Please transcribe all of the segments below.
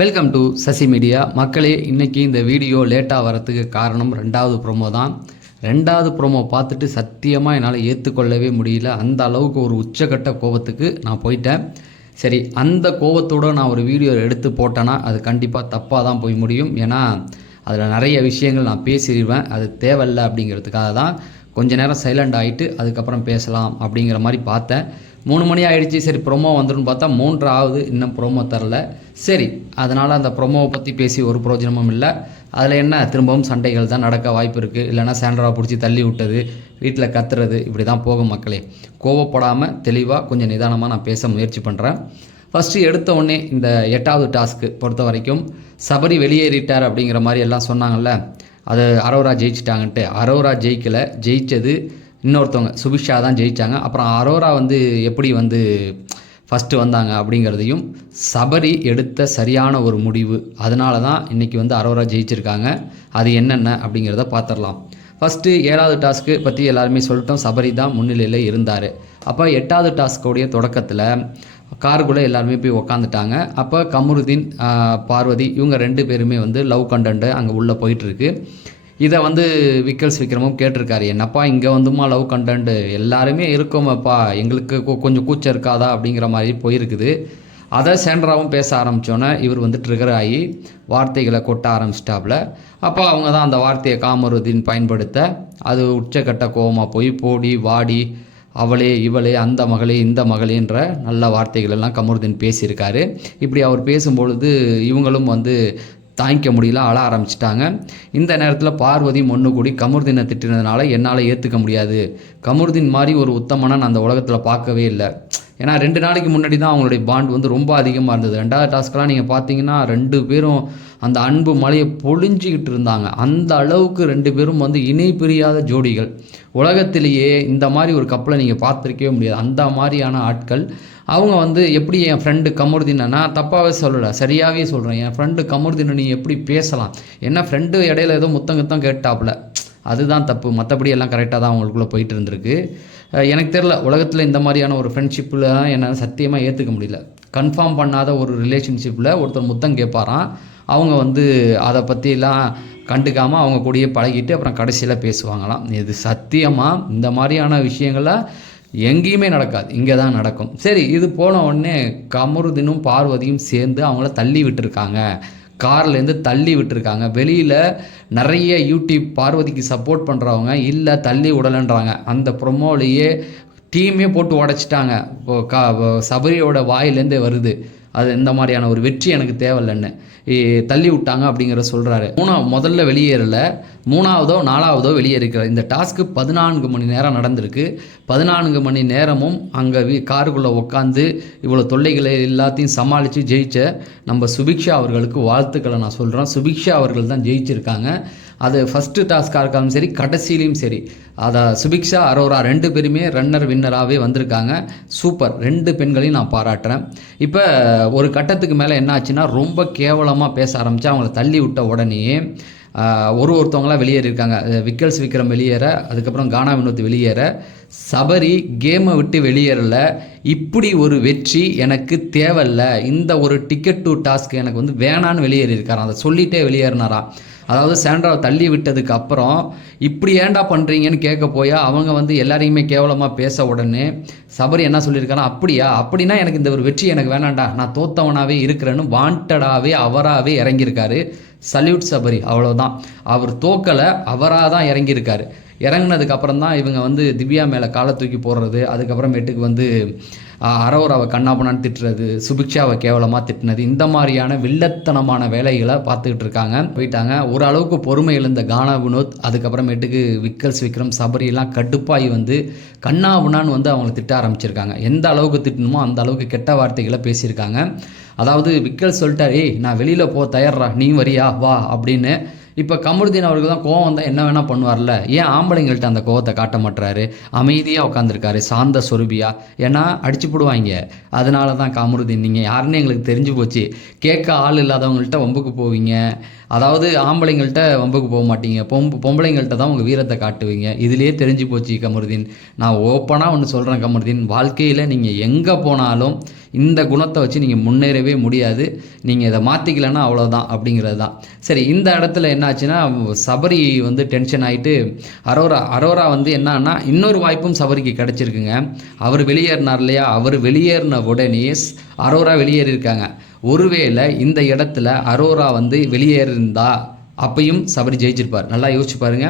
Welcome to Sasi media. மக்களே, இன்றைக்கி இந்த வீடியோ லேட்டாக வரத்துக்கு காரணம் ரெண்டாவது ப்ரோமோ தான். ரெண்டாவது ப்ரோமோ பார்த்துட்டு சத்தியமாக என்னால் ஏற்றுக்கொள்ளவே முடியல. அந்த அளவுக்கு ஒரு உச்சக்கட்ட கோபத்துக்கு நான் போயிட்டேன். சரி, அந்த கோபத்தோடு நான் ஒரு வீடியோ எடுத்து போட்டேன்னா அது கண்டிப்பாக தப்பாக தான் போய் முடியும். ஏன்னா அதில் நிறைய விஷயங்கள் நான் பேசிடுவேன். அது தேவையில்லை அப்படிங்கிறதுக்காக தான் கொஞ்ச நேரம் சைலண்ட் ஆகிட்டு அதுக்கப்புறம் பேசலாம் அப்படிங்கிற மாதிரி பார்த்தேன். 3 மணி ஆகிடுச்சி. சரி, ப்ரொமோ வந்துடும் பார்த்தா 3 ஆகுது, இன்னும் ப்ரோமோ தரல. சரி, அதனால் அந்த ப்ரொமோவை பற்றி பேசி ஒரு பிரயோஜனமும் இல்லை. அதில் என்ன, திரும்பவும் சண்டைகள் தான் நடக்க வாய்ப்பு இருக்குது. இல்லைனா சாண்ட்ராவை பிடிச்சி தள்ளி விட்டது, வீட்டில் கத்துறது, இப்படி தான் போகும். மக்களே, கோவப்படாமல் தெளிவாக கொஞ்சம் நிதானமாக நான் பேச முயற்சி பண்ணுறேன். ஃபஸ்ட்டு எடுத்த உடனே இந்த 8வது டாஸ்க்கு பொறுத்த வரைக்கும் சபரி வெளியேறிட்டார் அப்படிங்கிற மாதிரி எல்லாம் சொன்னாங்கல்ல. அது அரோரா ஜெயிச்சிட்டாங்கன்ட்டு. அரோரா ஜெயிக்கலை, ஜெயித்தது இன்னொருத்தவங்க சுபிக்ஷா தான் ஜெயித்தாங்க. அப்புறம் அரோரா எப்படி ஃபஸ்ட்டு வந்தாங்க அப்படிங்கிறதையும் சபரி எடுத்த சரியான ஒரு முடிவு. அதனால தான் இன்றைக்கி அரோரா ஜெயிச்சிருக்காங்க. அது என்னென்ன அப்படிங்கிறத பார்த்துடலாம். ஃபஸ்ட்டு 7வது டாஸ்க்கு பற்றி எல்லாருமே சொல்லிட்டோம். சபரி தான் முன்னிலையில் இருந்தார். அப்போ 8வது டாஸ்கோடைய தொடக்கத்தில் காருக்குள்ளே எல்லாருமே போய் உக்காந்துட்டாங்க. அப்போ கமருதீன், பார்வதி இவங்க 2 பேருமே லவ் கண்டென்ட்டு அங்கே உள்ளே போயிட்டுருக்கு. இதை விக்கல்ஸ் விக்ரமும் கேட்டிருக்காரு, என்னப்பா இங்கே லவ் கண்டென்ட்டு எல்லாருமே இருக்கோமப்பா, எங்களுக்கு கொஞ்சம் கூச்சம் இருக்காதா அப்படிங்கிற மாதிரி போயிருக்குது. அதை சாண்ட்ராவும் பேச ஆரம்பித்தோன்னே இவர் ட்ரிகர் ஆகி வார்த்தைகளை கொட்ட ஆரம்பிச்சிட்டாப்புல. அப்போ அவங்க தான் அந்த வார்த்தையை காமருதீன் பயன்படுத்த அது உச்சக்கட்ட கோவமாக போய் போடி வாடி அவளே இவளே அந்த மகளே இந்த மகளேன்ற நல்ல வார்த்தைகள் எல்லாம் கமருதீன் பேசியிருக்காரு. இப்படி அவர் பேசும்பொழுது இவங்களும் தாங்கிக்க முடியல, அழ ஆரம்பிச்சிட்டாங்க. இந்த நேரத்தில் பார்வதி ஒன்று கூடி கமருதீனை திட்டினதுனால என்னால் ஏற்றுக்க முடியாது, கமருதீன் மாதிரி ஒரு உத்தமனை நான் அந்த உலகத்தில் பார்க்கவே இல்லை. ஏன்னா 2 நாளைக்கு முன்னாடி தான் அவங்களுடைய பாண்ட் ரொம்ப அதிகமாக இருந்தது. 2வது டாஸ்க்கெலாம் நீங்கள் பார்த்தீங்கன்னா 2 பேரும் அந்த அன்பு மலையை பொழிஞ்சிக்கிட்டு இருந்தாங்க. அந்த அளவுக்கு 2 பேரும் இணை பிரியாத ஜோடிகள். உலகத்திலேயே இந்த மாதிரி ஒரு கப்பலை நீங்கள் பார்த்துருக்கவே முடியாது. அந்த மாதிரியான ஆட்கள் அவங்க எப்படி என் ஃப்ரெண்டு கமருதீனை, நான் தப்பாகவே சொல்லலை, சரியாகவே சொல்கிறேன், என் ஃப்ரெண்டு கமருதீனை நீ எப்படி பேசலாம்? என்ன ஃப்ரெண்டு இடையில ஏதோ முத்தங்கத்தான் கேட்டாப்புல, அதுதான் தப்பு. மற்றபடி எல்லாம் கரெக்டாக தான் அவங்களுக்குள்ளே போயிட்டு இருந்திருக்கு. எனக்கு தெரில, உலகத்தில் இந்த மாதிரியான ஒரு ஃப்ரெண்ட்ஷிப்பில் என்னால் சத்தியமாக ஏற்றுக்க முடியல. கன்ஃபார்ம் பண்ணாத ஒரு ரிலேஷன்ஷிப்பில் ஒருத்தர் முத்தம் கேட்பாராம். அவங்க அதை பற்றிலாம் கண்டுக்காமல் அவங்க கூடயே பழகிட்டு அப்புறம் கடைசியில் பேசுவாங்களாம். இது சத்தியமாக இந்த மாதிரியான விஷயங்களை எங்கேயுமே நடக்காது, இங்கே தான் நடக்கும். சரி, இது போன உடனே கமருதீனும் பார்வதியும் சேர்ந்து அவங்கள தள்ளி விட்டுருக்காங்க, கார்லேருந்து தள்ளி விட்டுருக்காங்க. வெளியில் நிறைய யூடியூப் பார்வதிக்கு சப்போர்ட் பண்ணுறவங்க இல்லை தள்ளி விடலைன்றாங்க. அந்த ப்ரொமோலையே டீமே போட்டு உடச்சிட்டாங்க. சபரியோட வாயிலேருந்தே வருது, அது இந்த மாதிரியான ஒரு வெற்றி எனக்கு தேவையில்லைன்னு தள்ளி விட்டாங்க அப்படிங்கிறத சொல்கிறாரு. முதல்ல வெளியேறலை, 3ஆவதோ 4ஆவதோ வெளியேறிக்கிறார். இந்த டாஸ்க்கு 14 மணி நேரம் நடந்திருக்கு. 14 மணி நேரமும் அங்கே காருக்குள்ளே உட்காந்து இவ்வளோ தொல்லைகளை எல்லாத்தையும் சமாளித்து ஜெயித்த நம்ம சுபிக்ஷா அவர்களுக்கு வாழ்த்துக்களை நான் சொல்கிறேன். சுபிக்ஷா அவர்கள் தான் ஜெயிச்சிருக்காங்க. அது ஃபஸ்ட்டு டாஸ்காக இருக்காலும் சரி, கடைசியிலையும் சரி, அதை சுபிக்ஷா அரோரா 2 பேருமே ரன்னர் வின்னராகவே வந்திருக்காங்க. சூப்பர், 2 பெண்களையும் நான் பாராட்டுறேன். இப்போ ஒரு கட்டத்துக்கு மேலே என்ன ஆச்சுன்னா, ரொம்ப கேவலமாக பேச ஆரம்பித்தா அவங்கள தள்ளி விட்ட உடனே ஒருத்தவங்களாம் வெளியேறியிருக்காங்க. விக்கல்ஸ் விக்ரம் வெளியேற, அதுக்கப்புறம் கானா வினோத் வெளியேற, சபரி கேமை விட்டு வெளியேறலை. இப்படி ஒரு வெற்றி எனக்கு தேவையில்லை, இந்த ஒரு டிக்கெட் டு டாஸ்க் எனக்கு வேணான்னு வெளியேறியிருக்காராம். அதை சொல்லிகிட்டே வெளியேறினாராம். அதாவது சாண்ட்ராவை தள்ளி விட்டதுக்கு அப்புறம் இப்படி ஏண்டா பண்ணுறீங்கன்னு கேட்க போயா அவங்க எல்லாரையுமே கேவலமாக பேச உடனே சபரி என்ன சொல்லியிருக்காரா, அப்படின்னா எனக்கு இந்த ஒரு வெற்றி எனக்கு வேணாண்டா, நான் தோத்தவனாகவே இருக்கிறேன்னு வாண்டடாகவே அவராகவே இறங்கியிருக்காரு. சல்யூட் சபரி, அவ்வளோதான். அவர் தோக்கலை, அவராக தான் இறங்கியிருக்காரு. இறங்கினதுக்கப்புறம் தான் இவங்க திவ்யா மேலே காலை தூக்கி போடுறது, அதுக்கப்புறமேட்டுக்கு அரோராவை கண்ணாபனான்னு திட்டுறது, சுபிக்ஷாவை கேவலமாக திட்டினது, இந்த மாதிரியான வில்லத்தனமான வேலைகளை பார்த்துக்கிட்டு இருக்காங்க. போயிட்டாங்க. ஓரளவுக்கு பொறுமை இழந்த கானா வினோத், அதுக்கப்புறமேட்டுக்கு விக்கல்ஸ் விக்ரம், சபரியெல்லாம் கடுப்பாகி கண்ணாபுனான்னு அவங்கள திட்ட ஆரம்பிச்சிருக்காங்க. எந்த அளவுக்கு திட்டணுமோ அந்த அளவுக்கு கெட்ட வார்த்தைகளை பேசியிருக்காங்க. அதாவது விக்கல் சொல்லிட்டார், ஏய் நான் வெளியில் தயாரா, நீ வரியா வா அப்படின்னு. இப்போ கமருதீன் அவருக்கு தான் கோவம் வந்தால் என்ன வேணால் பண்ணுவார்ல, ஏன் ஆம்பளைங்கள்ட்ட அந்த கோவத்தை காட்ட மாட்டுறாரு? அமைதியாக உட்காந்துருக்காரு, சாந்த சொருபியா. ஏன்னா அடிச்சு போடுவாங்க. அதனால தான் கமருதீன், நீங்கள் யாருன்னு எங்களுக்கு தெரிஞ்சு போச்சு, கேட்க ஆள் இல்லாதவங்கள்ட்ட வம்புக்கு போவீங்க, அதாவது ஆம்பளைங்கள்ட்ட வம்புக்கு போக மாட்டீங்க, பொம்பளைங்கள்ட்ட தான் உங்கள் வீரத்தை காட்டுவீங்க. இதிலே தெரிஞ்சு போச்சு கமருதீன். நான் ஓப்பனாக ஒன்று சொல்கிறேன் கமருதீன், வாழ்க்கையில் நீங்கள் எங்கே போனாலும் இந்த குணத்தை வச்சு நீங்கள் முன்னேறவே முடியாது. நீங்கள் இதை மாற்றிக்கலன்னா அவ்வளோதான் அப்படிங்கிறது தான். சரி, இந்த இடத்துல என்னாச்சுன்னா சபரி வந்து டென்ஷன் ஆகிட்டு அரோரா வந்து என்னன்னா இன்னொரு வாய்ப்பும் சபரிக்கு கிடச்சிருக்குங்க. அவர் வெளியேறினார் இல்லையா, அவர் வெளியேறின உடனே அரோரா வெளியேறியிருக்காங்க. ஒருவேளை இந்த இடத்துல அரோரா வந்து வெளியேறிருந்தா அப்பையும் சபரி ஜெயிச்சிருப்பார். நல்லா யோசிச்சு பாருங்க.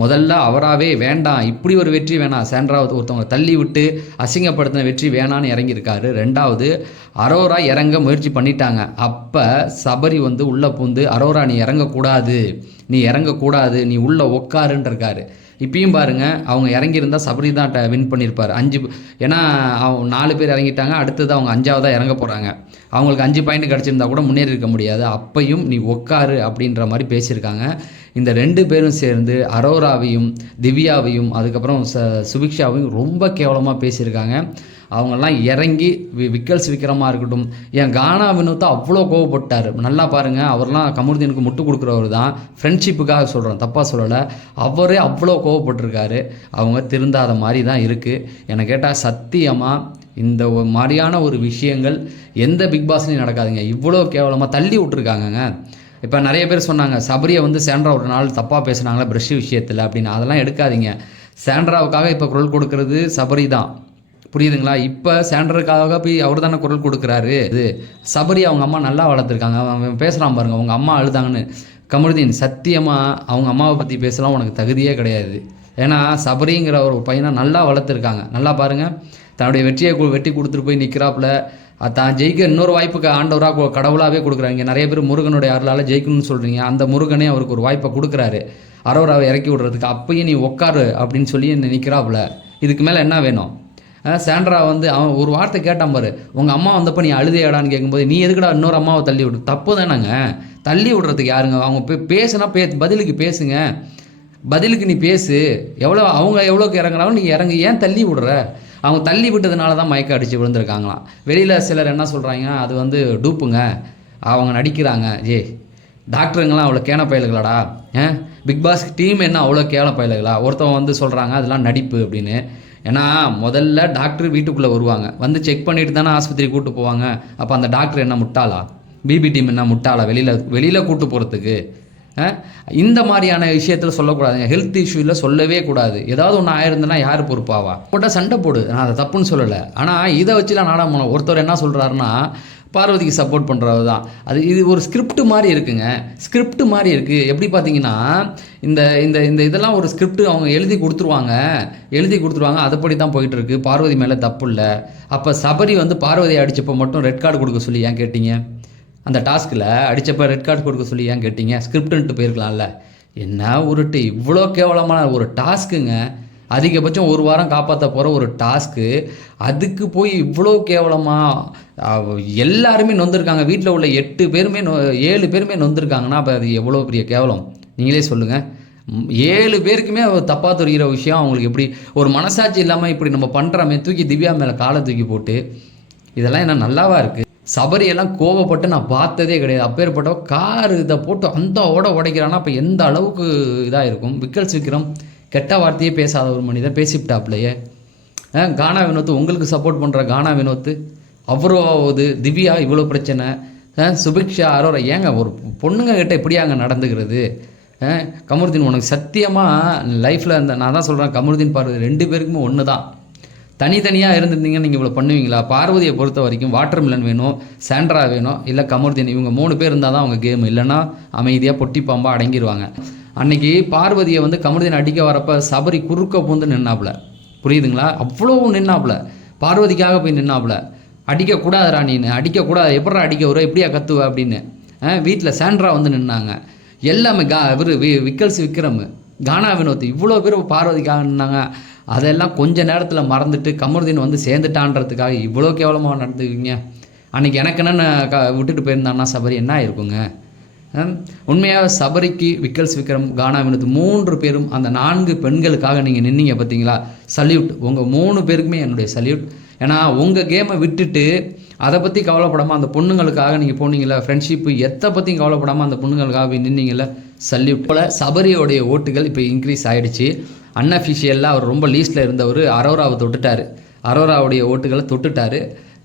முதல்ல அவராகவே வேண்டாம், இப்படி ஒரு வெற்றி வேணாம், சாண்ட்ராவை ஒருத்தவங்க தள்ளி விட்டு அசிங்கப்படுத்தின வெற்றி வேணான்னு இறங்கியிருக்காரு. ரெண்டாவது அரோரா இறங்க முயற்சி பண்ணிட்டாங்க. அப்போ சபரி வந்து உள்ளே பூந்து அரோரா நீ இறங்கக்கூடாது, நீ உள்ளே உட்காருன்றிருக்காரு. இப்பயும் பாருங்கள், அவங்க இறங்கியிருந்தால் சபரி தான் வின் பண்ணியிருப்பார். 5 ஏன்னா அவங்க 4 பேர் இறங்கிட்டாங்க, அடுத்தது அவங்க 5ஆவதாக இறங்க போகிறாங்க. அவங்களுக்கு 5 பாயிண்ட் கிடச்சிருந்தா கூட முன்னேறி இருக்க முடியாது. அப்பையும் நீ உட்காரு அப்படின்ற மாதிரி பேசியிருக்காங்க. இந்த 2 பேரும் சேர்ந்து அரோராவையும் திவ்யாவையும் அதுக்கப்புறம் சுபிக்ஷாவையும் ரொம்ப கேவலமாக பேசியிருக்காங்க. அவங்கெல்லாம் இறங்கி விக்கல்ஸ் விக்ரமாக இருக்கட்டும், என் கானா வினோத்தை அவ்வளோ கோவப்பட்டார். நல்லா பாருங்கள், அவர்லாம் கமருதீனுக்கு முட்டு கொடுக்குறவர் தான், ஃப்ரெண்ட்ஷிப்புக்காக சொல்கிறேன், தப்பாக சொல்லலை. அவரே அவ்வளோ கோவப்பட்டிருக்காரு. அவங்க திருந்தாத மாதிரி தான் இருக்குது. என்னை கேட்டால் சத்தியமாக இந்த மாதிரியான ஒரு விஷயங்கள் எந்த பிக் பாஸ்லையும் நடக்காதுங்க. இவ்வளோ கேவலமாக தள்ளி விட்ருக்காங்கங்க. இப்போ நிறைய பேர் சொன்னாங்க சபரியை வந்து சாண்ட்ரா ஒரு நாள் தப்பாக பேசுனாங்களா ப்ரஷ் விஷயத்தில் அப்படின்னு. அதெல்லாம் எடுக்காதீங்க. சாண்ட்ராவுக்காக இப்போ குரல் கொடுக்கறது சபரி தான், புரியுதுங்களா? இப்போ சாண்ட்ராவுக்காக போய் அவர் தானே குரல் கொடுக்குறாரு. இது சபரி அவங்க அம்மா நல்லா வளர்த்துருக்காங்க. அவன் பேசுகிறான் பாருங்கள், அவங்க அம்மா அழுதாங்கன்னு. கமருதீன் சத்தியமாக அவங்க அம்மாவை பற்றி பேசலாம் உனக்கு தகுதியே கிடையாது. ஏன்னா சபரிங்கிற ஒரு பையனை நல்லா வளர்த்துருக்காங்க. நல்லா பாருங்கள், தன்னுடைய வெற்றியை வெட்டி கொடுத்துட்டு போய் நிற்கிறாப்புல. தான் ஜெயிக்க இன்னொரு வாய்ப்புக்கு ஆண்டவராக கடவுளாகவே கொடுக்குறாங்க. நிறைய பேர் முருகனுடைய அருளால் ஜெயிக்கணும்னு சொல்கிறீங்க. அந்த முருகனே அவருக்கு ஒரு வாய்ப்பை கொடுக்குறாரு அரோராவை இறக்கி விடுறதுக்கு. அப்பயும் நீ உட்காரு அப்படின்னு சொல்லி நிற்கிறாப்புல. இதுக்கு மேலே என்ன வேணும்? சாண்ட்ரா வந்து அவன் ஒரு வார்த்தை கேட்டான் பாரு, உங்கள் அம்மா வந்தப்போ நீ அழுதையாடான்னு கேட்கும்போது நீ எதுக்குடா இன்னொரு அம்மாவை தள்ளி விடு? தப்பு தானேங்க. தள்ளி விடுறதுக்கு யாருங்க? அவங்க பேசுனா பதிலுக்கு பேசுங்க, பதிலுக்கு நீ பேசு. அவங்க எவ்வளோக்கு இறங்குறாலும் நீ இறங்கு. ஏன் தள்ளி விடுற? அவங்க தள்ளி விட்டதுனால தான் மயக்கம் அடித்து விழுந்திருக்காங்களாம். வெளியில் சிலர் என்ன சொல்கிறாங்க, அது வந்து டூப்புங்க, அவங்க நடிக்கிறாங்க. டாக்டருங்களாம் அவ்வளோ கேன பயலுகளாடா? பிக் பாஸ் டீம் என்ன அவ்வளோ கேன பயலுகளா? ஒருத்தவங்க வந்து சொல்கிறாங்க அதெல்லாம் நடிப்பு அப்படின்னு. ஏன்னா முதல்ல டாக்டர் வீட்டுக்குள்ளே வருவாங்க, வந்து செக் பண்ணிட்டு தானே ஆஸ்பத்திரி கூட்டு போவாங்க. அப்போ அந்த டாக்டர் என்ன முட்டாளா? பிபி டீம் என்ன முட்டாளா வெளியில் கூட்டு போகிறதுக்கு? இந்த மாதிரியான விஷயத்தில் சொல்லக்கூடாதுங்க. ஹெல்த் இஷ்யூவில் சொல்லவே கூடாது. ஏதாவது ஒன்று ஆயிருந்ததுன்னா யார் பொறுப்பாவா? போட்டால் சண்டை போடு, நான் அதை தப்புன்னு சொல்லலை. ஆனால் இதை வச்சுலாம் நாடகம் பண்ண ஒருத்தர் என்ன சொல்கிறாருன்னா பார்வதிக்கு சப்போர்ட் பண்ணுறது தான். இது ஒரு ஸ்கிரிப்ட் மாதிரி இருக்குங்க. ஸ்கிரிப்ட் மாதிரி இருக்குது. எப்படி பார்த்தீங்கன்னா இந்த இந்த இந்த இதெல்லாம் ஒரு ஸ்கிரிப்ட் அவங்க எழுதி கொடுத்துருவாங்க. அதுபடி தான் போயிட்டுருக்கு. பார்வதி மேலே தப்பு இல்லை. அப்போ சபரி வந்து பார்வதியை அடித்தப்போ மட்டும் ரெட் கார்டு கொடுக்க சொல்லி ஏன் கேட்டீங்க? அந்த டாஸ்கில் அடித்தப்போ ரெட் கார்டு கொடுக்க சொல்லி ஏன் கேட்டீங்க? ஸ்கிரிப்டுன்ட்டு போயிருக்கலாம்ல. என்ன உருட்டு, இவ்வளோ கேவலமான ஒரு டாஸ்க்குங்க. அதிகபட்சம் 1 வாரம் காப்பாற்ற போகிற ஒரு டாஸ்க்கு, அதுக்கு போய் இவ்வளோ கேவலமாக எல்லாருமே நொந்திருக்காங்க. வீட்டில் உள்ள 7 பேருமே நொந்திருக்காங்கன்னா அப்போ அது எவ்வளோ பெரிய கேவலம் நீங்களே சொல்லுங்கள். 7 பேருக்குமே தப்பாக தெரிகிற விஷயம் அவங்களுக்கு எப்படி ஒரு மனசாட்சி இல்லாமல் இப்படி நம்ம பண்ணுறோமே, தூக்கி திவ்யா மேலே காலை தூக்கி போட்டு, இதெல்லாம் என்ன நல்லாவா இருக்குது? சபரியெல்லாம் கோவப்பட்டு நான் பார்த்ததே கிடையாது. அப்பேற்பட்ட கார் இதை போட்டு அந்த உடைக்கிறான்னா அப்போ எந்த அளவுக்கு இதாக இருக்கும்? விக்கல்ஸ் விக்ரம் கெட்ட வார்த்தையே பேசாத ஒரு மனிதர் பேசிவிட்டாப்லையே. கானா வினோத் உங்களுக்கு சப்போர்ட் பண்ணுற கானா வினோத் அவ்வளோது, திவ்யா இவ்வளோ பிரச்சனை, சுபிக்ஷா அரோரா, ஏங்க ஒரு பொண்ணுங்க கிட்ட இப்படியாங்க நடந்துக்கிறது? கமருதீன் உனக்கு சத்தியமாக லைஃப்பில் நான் தான் சொல்கிறேன், கமருதீன் பார்வதி 2 பேருக்குமே ஒன்று தான். தனித்தனியாக இருந்திருந்தீங்கன்னு நீங்கள் இவ்வளோ பண்ணுவீங்களா? பார்வதியை பொறுத்த வரைக்கும் வாட்டர் மிலன் வேணும், சாண்ட்ரா வேணும், இல்லை கமருதீன், இவங்க 3 பேர் இருந்தால் தான் அவங்க கேம். இல்லைன்னா அமைதியாக பொட்டி பாம்பாக அடங்கிடுவாங்க. அன்றைக்கி பார்வதியை வந்து கமருதீன் அடிக்க வரப்போ சபரி குறுக்க பூந்து நின்னாப்புல, புரியுதுங்களா? அவ்வளோ நின்னாப்புல, பார்வதிக்காக போய் நின்னாப்புல. அடிக்கக்கூடாதுரா, நீனு அடிக்கக்கூடாது, எப்படா அடிக்க வரும், எப்படியா கத்துவ அப்படின்னு. வீட்டில் சாண்ட்ரா வந்து நின்னாங்க. எல்லாமே விக்கல்ஸ் விக்ரம், கானா வினோத் இவ்வளோ பேர் பார்வதிக்காக நின்னாங்க. அதெல்லாம் கொஞ்ச நேரத்தில் மறந்துட்டு கமருதீன் வந்து சேர்ந்துட்டான்றதுக்காக இவ்வளோ கேவலமாக நடந்துக்குவீங்க. அன்றைக்கி எனக்கு என்னென்ன விட்டுட்டு போயிருந்தான்னா சபரி என்ன ஆயிருக்குங்க? உண்மையாக சபரிக்கு விக்கல்ஸ் விக்ரம், கானா வினோத் 3 பேரும் அந்த 4 பெண்களுக்காக நீங்கள் நின்னீங்க பார்த்தீங்களா? சல்யூட். உங்கள் 3 பேருக்குமே என்னுடைய சல்யூட். ஏன்னா உங்கள் கேமை விட்டுட்டு அதை பற்றி கவலைப்படாமல் அந்த பொண்ணுங்களுக்காக நீங்கள் போனீங்களா? ஃப்ரெண்ட்ஷிப்பு எதை பற்றியும் கவலைப்படாமல் அந்த பொண்ணுங்களுக்காக நின்னீங்கள, சல்யூட். போல் சபரியோடைய ஓட்டுகள் இப்போ இன்க்ரீஸ் ஆகிடுச்சு. அன்அஃபிஷியலாக அவர் ரொம்ப லீஸ்ட்டில் இருந்தவர் அரோராவை தொட்டுட்டார். அரோராவுடைய ஓட்டுகளை தொட்டுட்டார்.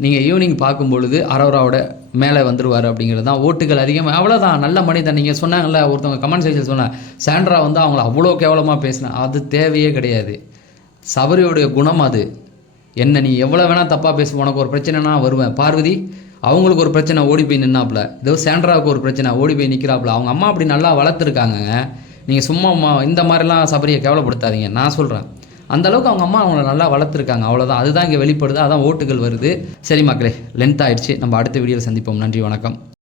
நீங்கள் ஈவினிங் பார்க்கும் பொழுது அரோராவோட மேலே வந்துடுவார் அப்படிங்கிறது தான் ஓட்டுகள் அதிகமாக. அவ்வளோதான், நல்ல மனிதன். நீங்கள் சொன்னாங்கல்ல, ஒருத்தவங்க கமெண்ட் செக்ஷன் சொன்னாங்க சாண்ட்ரா வந்து அவங்கள அவ்வளோ கேவலமாக பேசினேன். அது தேவையே கிடையாது. சபரியோடைய குணம் அது. என்ன நீ எவ்வளோ வேணால் தப்பாக பேச, உனக்கு ஒரு பிரச்சனைனா வருவேன். பார்வதி அவங்களுக்கு ஒரு பிரச்சனை ஓடி போய் நின்னாப்புல, இதோ சாண்ட்ராவுக்கு ஒரு பிரச்சனை ஓடி போய் நிற்கிறாப்புல. அவங்க அம்மா அப்படி நல்லா வளர்த்துருக்காங்க. நீங்கள் சும்மா இந்த மாதிரிலாம் சபரியை கேவலப்படுத்தாதீங்க. நான் சொல்கிறேன், அந்தளவுக்கு அவங்க அம்மா அவங்கள நல்லா வளர்த்துருக்காங்க. அவ்வளோதான், அதுதான் இங்கே வெளிப்படுது. அதான் ஓட்டுகள் வருது. சரி மக்களே, லென்த் ஆயிடுச்சு. நம்ம அடுத்த வீடியோவில் சந்திப்போம். நன்றி, வணக்கம்.